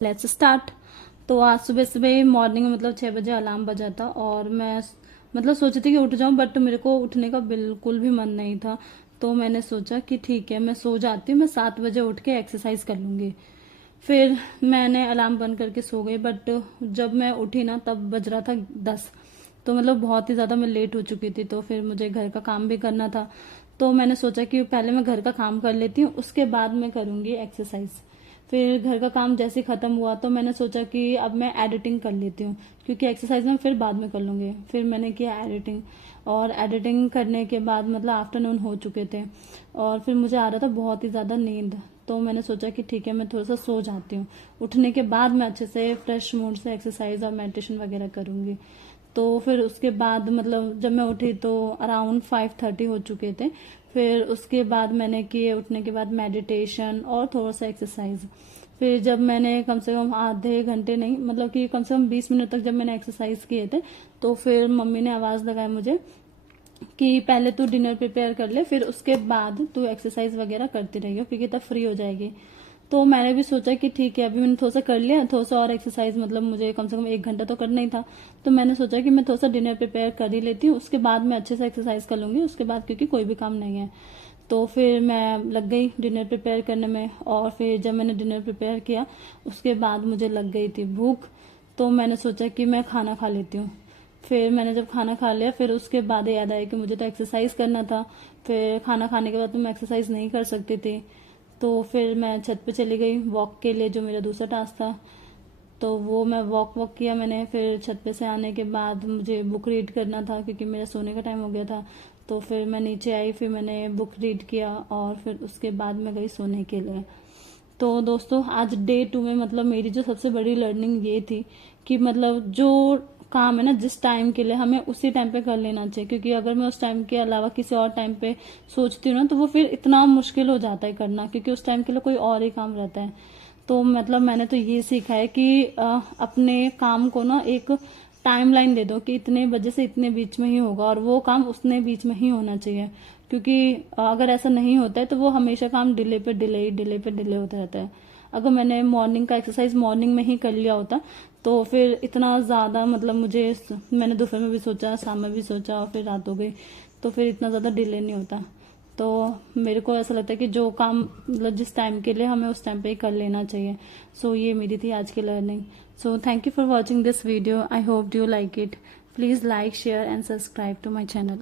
Let's start. तो आज सुबह सुबह मॉर्निंग में मतलब 6 बजे अलार्म बजा था और मैं मतलब सोची थी कि उठ जाऊं, बट मेरे को उठने का बिल्कुल भी मन नहीं था। तो मैंने सोचा कि ठीक है मैं सो जाती हूँ, मैं 7 बजे उठ के एक्सरसाइज कर लूंगी। फिर मैंने अलार्म बंद करके सो गई, बट जब मैं उठी ना तब बज रहा था 10। तो मतलब बहुत ही ज़्यादा मैं लेट हो चुकी थी। तो फिर मुझे घर का काम भी करना था। तो मैंने सोचा कि पहले मैं घर का काम कर लेती हूँ, उसके बाद मैं करूँगी एक्सरसाइज। फिर घर का काम जैसे खत्म हुआ तो मैंने सोचा कि अब मैं एडिटिंग कर लेती हूँ, क्योंकि एक्सरसाइज में फिर बाद में कर लूँगी। फिर मैंने किया एडिटिंग, और एडिटिंग करने के बाद मतलब आफ्टरनून हो चुके थे और फिर मुझे आ रहा था बहुत ही ज़्यादा नींद। तो मैंने सोचा कि ठीक है मैं थोड़ा सा सो जाती हूँ, उठने के बाद मैं अच्छे से फ्रेश मूड से एक्सरसाइज और मेडिटेशन वगैरह करूँगी। तो फिर उसके बाद मतलब जब मैं उठी तो अराउंड 5:30 हो चुके थे। फिर उसके बाद मैंने किए उठने के बाद मेडिटेशन और थोड़ा सा एक्सरसाइज। फिर जब मैंने कम से कम आधे घंटे नहीं मतलब कि कम से कम 20 मिनट तक जब मैंने एक्सरसाइज किए थे, तो फिर मम्मी ने आवाज़ लगाई मुझे कि पहले तू डिनर प्रिपेयर कर ले, फिर उसके बाद तू एक्सरसाइज वगैरह करती रहियो क्योंकि तब फ्री हो जाएगी। तो मैंने भी सोचा कि ठीक है अभी मैंने थोड़ा सा कर लिया, थोड़ा सा और एक्सरसाइज मतलब मुझे कम से कम 1 घंटा तो करना ही था। तो मैंने सोचा कि मैं थोड़ा सा डिनर प्रिपेयर कर ही लेती हूँ, उसके बाद मैं अच्छे से एक्सरसाइज कर लूंगी उसके बाद, क्योंकि कोई भी काम नहीं है। तो फिर मैं लग गई डिनर प्रिपेयर करने में, और फिर जब मैंने डिनर प्रिपेयर किया उसके बाद मुझे लग गई थी भूख। तो मैंने सोचा कि मैं खाना खा लेती हूँ। फिर मैंने जब खाना खा लिया फिर उसके बाद याद आया कि मुझे तो एक्सरसाइज करना था। फिर खाना खाने के बाद तो मैं एक्सरसाइज नहीं कर सकती थी। तो फिर मैं छत पे चली गई वॉक के लिए, जो मेरा दूसरा टास्क था। तो वो मैं वॉक वॉक किया मैंने। फिर छत पे से आने के बाद मुझे बुक रीड करना था क्योंकि मेरा सोने का टाइम हो गया था। तो फिर मैं नीचे आई, फिर मैंने बुक रीड किया और फिर उसके बाद मैं गई सोने के लिए। तो दोस्तों आज डे 2 में मतलब मेरी जो सबसे बड़ी लर्निंग ये थी कि मतलब जो काम है ना जिस टाइम के लिए हमें उसी टाइम पे कर लेना चाहिए, क्योंकि अगर मैं उस टाइम के अलावा किसी और टाइम पे सोचती हूँ ना तो वो फिर इतना मुश्किल हो जाता है करना, क्योंकि उस टाइम के लिए कोई और ही काम रहता है। तो मतलब मैंने तो ये सीखा है कि अपने काम को ना एक टाइमलाइन दे दो कि इतने बजे से इतने बीच में ही होगा और वो काम उतने बीच में ही होना चाहिए। क्योंकि अगर ऐसा नहीं होता है तो वो हमेशा काम डिले पे डिले, डिले पे डिले होता रहता है। अगर मैंने मॉर्निंग का एक्सरसाइज मॉर्निंग में ही कर लिया होता तो फिर इतना ज़्यादा मतलब मैंने दोपहर में भी सोचा, शाम में भी सोचा और फिर रात हो गई, तो फिर इतना ज़्यादा डिले नहीं होता। तो मेरे को ऐसा लगता है कि जो काम मतलब जिस टाइम के लिए हमें उस टाइम पे ही कर लेना चाहिए। सो ये मेरी थी आज की learning. So thank you for watching this video. I hope you like it. Please like, share and subscribe to my channel.